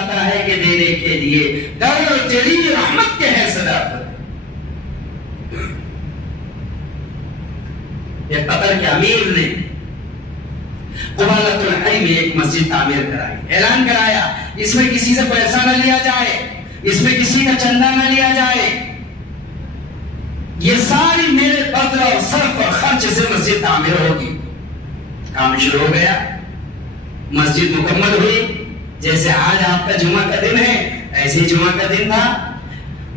आता है कि देने के लिए दर तेरी रहमत के है सदा। ये कतर के अमीर ने कुबालतुल हई में एक मस्जिद तामीर कराई, ऐलान कराया इसमें किसी से पैसा न लिया जाए, इसमें किसी का चंदा न लिया जाए, ये सारी मेरे बदल और सर्फ और खर्च से मस्जिद तामीर होगी। काम शुरू हो गया, मस्जिद मुकम्मल हुई। जैसे आज आपका जुमा का दिन है ऐसे ही जुमा का दिन था।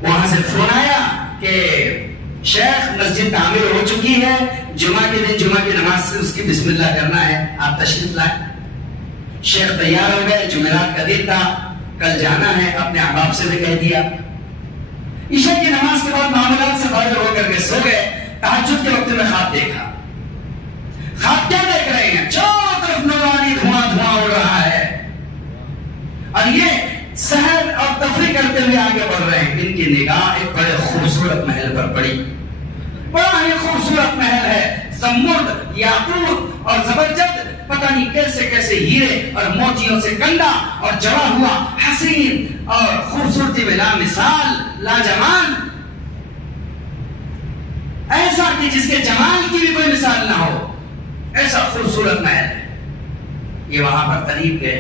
वहां से फोन आया कि शेख मस्जिद तामीर हो चुकी है, जुमा के दिन जुमा की नमाज से उसकी बिस्मिल्लाह करना है, आप तशरीफ लाए। शेख तैयार हो गए, जुमेरात का दिन था, कल जाना है, अपने अहबाब से भी कह दिया। ईशा की नमाज के बाद मामूलात से फारिग होकर के सो गए। तहज्जुद के वक्त में ख्वाब देखा। ख्वाब क्या देख रहे हैं? चारों तरफ नूरानी धुआं धुआं उड़ रहा है और ये सहर और तफरीह करते हुए आगे बढ़ रहे हैं। इनकी निगाह एक बड़े खूबसूरत महल पर पड़ी। बड़ा ही खूबसूरत महल है, समुद्र याकूत और जबरदस्त पता नहीं कैसे कैसे हीरे और मोतियों से कंडा और जड़ा हुआ हसीन और खूबसूरती में लामिसाल लाजवान, ऐसा कि जिसके जमाल की भी कोई मिसाल ना हो, ऐसा खूबसूरत महल है। ये वहां पर करीब गए,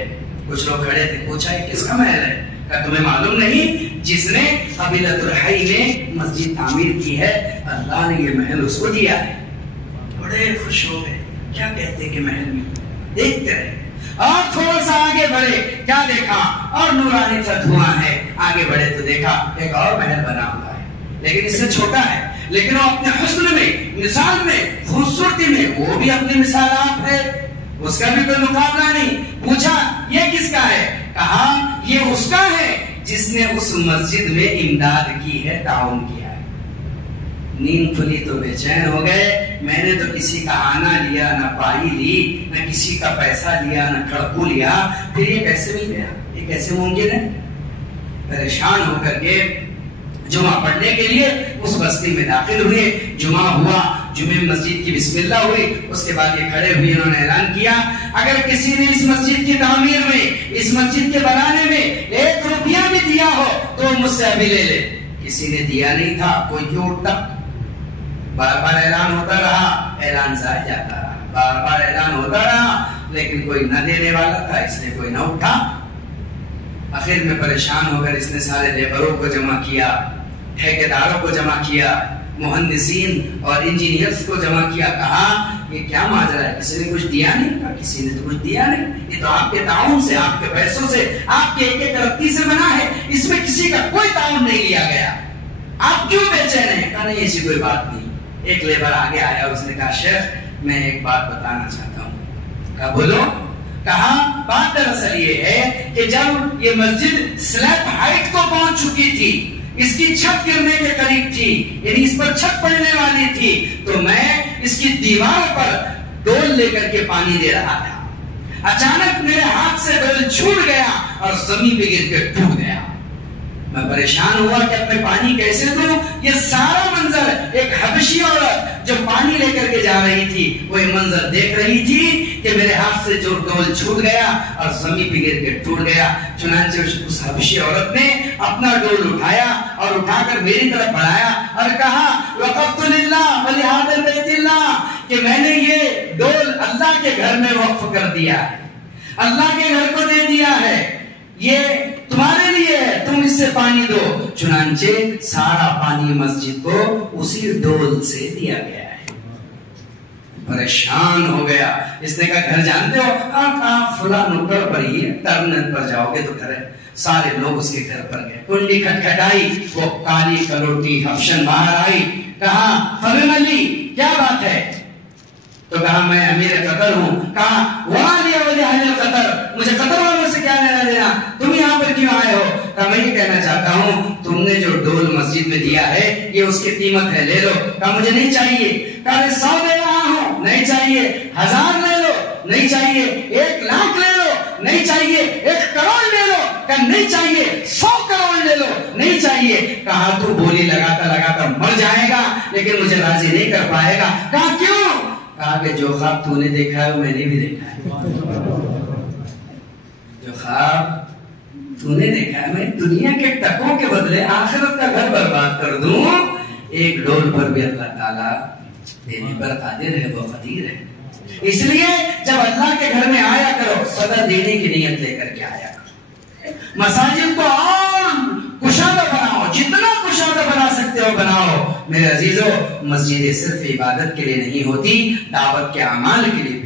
कुछ लोग खड़े थे, पूछा है किसका महल है? क्या तुम्हें मालूम नहीं? जिसने कबीलतुल हई में मस्जिद तामीर की है, अल्लाह ने ये महल उसको दिया है। बड़े खुश हो गए, क्या कहते कि महल में देखते रहे और थोड़ा सा आगे बढ़े, क्या देखा? और नूरानी सा धुआं है। आगे बढ़े तो देखा एक और महल बना हुआ है, लेकिन इससे छोटा है, लेकिन वो अपने हुस्न में, मिसाल में, खूबसूरती में वो भी अपनी मिसाल आप है, उसका भी कोई मुकाबला नहीं। पूछा ये किसका है? कहा ये उसका है जिसने उस मस्जिद में इमदाद की है, ताउन किया है। नींद खुली तो बेचैन हो गए। मैंने तो किसी का आना लिया, न पाई ली, न किसी का पैसा लिया, न खड़कू लिया, फिर ये कैसे मिल गया? ये कैसे मुमकिन है? परेशान होकर के जुमा पढ़ने के लिए उस बस्ती में दाखिल हुए। जुमा हुआ, जुमे में मस्जिद की बिस्मिल्लाह हुई। उसके बाद ये खड़े हुए, इन्होंने ऐलान किया अगर किसी ने इस मस्जिद की तामीर में, इस मस्जिद के बनाने में 1 रुपया भी दिया हो तो मुझसे अभी ले ले। किसी ने दिया नहीं था, कोई क्यों उठता? बार बार ऐलान होता रहा, ऐलान जाया जाता रहा, बार बार ऐलान होता रहा, लेकिन कोई न देने वाला था, इसलिए कोई न उठा। आखिर में परेशान होकर इसने सारे लेबरों को जमा किया, ठेकेदारों को जमा किया, मुहंदिसीन और इंजीनियर्स को जमा किया। कहा ये क्या माजरा है? किसी ने कुछ दिया नहीं? कहा किसी ने तो कुछ दिया नहीं, ये तो आपके ताउन से, आपके पैसों से, आपके एक एक रत्ती से बना है, इसमें किसी का कोई ताउन नहीं लिया गया, आप क्यों बेचैन हैं? कहा नहीं ऐसी कोई बात नहीं। एक लेबर आगे आया, उसने कहा शेख मैं एक बात बताना चाहता हूँ। कहा बोलो। कहा बात दरअसल ये है कि जब ये मस्जिद स्लैब हाइट को पहुंच चुकी थी, इसकी छत गिरने के करीब थी, यानी इस पर छत पड़ने वाली थी, तो मैं इसकी दीवार पर डोल लेकर के पानी दे रहा था। अचानक मेरे हाथ से डोल छूट गया और जमीन पे गिर के टूट गया। मैं परेशान हुआ कि अब मैं पानी कैसे दूं? ये सारा मंजर एक हबशी औरत जो पानी लेकर के जा रही थी, वो ये मंजर देख रही थी कि मेरे हाथ से जो डोल छूट गया और जमीन पे गिर के टूट गया। चुनांचे उस हबशी औरत ने अपना डोल उठाया और उठाकर मेरी तरफ बढ़ाया और कहा वक़फ़्तु लिल्लाह व लिहाज़ा बैतिल्लाह, कि मैंने ये डोल अल्लाह के घर में वक्फ कर दिया है, अल्लाह के घर को दे दिया है, ये तुम्हारे लिए है, तुम इससे पानी दो। चुनांचे सारा पानी मस्जिद को उसी डोल से दिया गया है। परेशान हो गया। इसने कहा घर जानते हो? कहा फुला नुक्कड़ पर ही है, टर्मिनल पर जाओगे तो घर है। सारे लोग उसके घर पर गए, कुंडी खटखटाई, वो काली कलोटी हफ्शन बाहर आई। कहा फरीम अली क्या बात है? तो कहा मैं अमीर कतर हूँ। कहा कतर, मुझे कतर वालों से क्या लेना देना, तुम यहाँ पर क्यों आए हो? कहा मैं ये कहना चाहता हूँ तुमने जो डोल मस्जिद में दिया है ये उसकी कीमत है, ले लो। कहा मुझे नहीं चाहिए। कहा 100 दे रहा हूँ, नहीं चाहिए। 1000 ले लो, नहीं चाहिए। 1 लाख ले लो, नहीं चाहिए। 1 करोड़ ले लो, कहा नहीं चाहिए। 100 करोड़ ले लो, नहीं चाहिए। कहा तू बोली लगाता लगाता मर जाएगा, लेकिन मुझे राजी नहीं कर पाएगा। कहा क्यों? कहा कि जो ख्वाब तूने देखा है मैंने भी देखा है, जो ख्वाब तूने देखा है मैं दुनिया के टकों के बदले आखिरत का घर बर्बाद कर दूं, एक डोल पर भी अल्लाह ताला देने पर कादिर है, वो कदीर है। इसलिए जब अल्लाह के घर में आया करो, सदा देने की नीयत लेकर के आया करो। मसाजिद को और कुशादा बनाओ, जितना कुशादा बना सकते हो बनाओ। मेरे अजीजों, मस्जिद सिर्फ इबादत के लिए नहीं होती, दावत के अमाल के लिए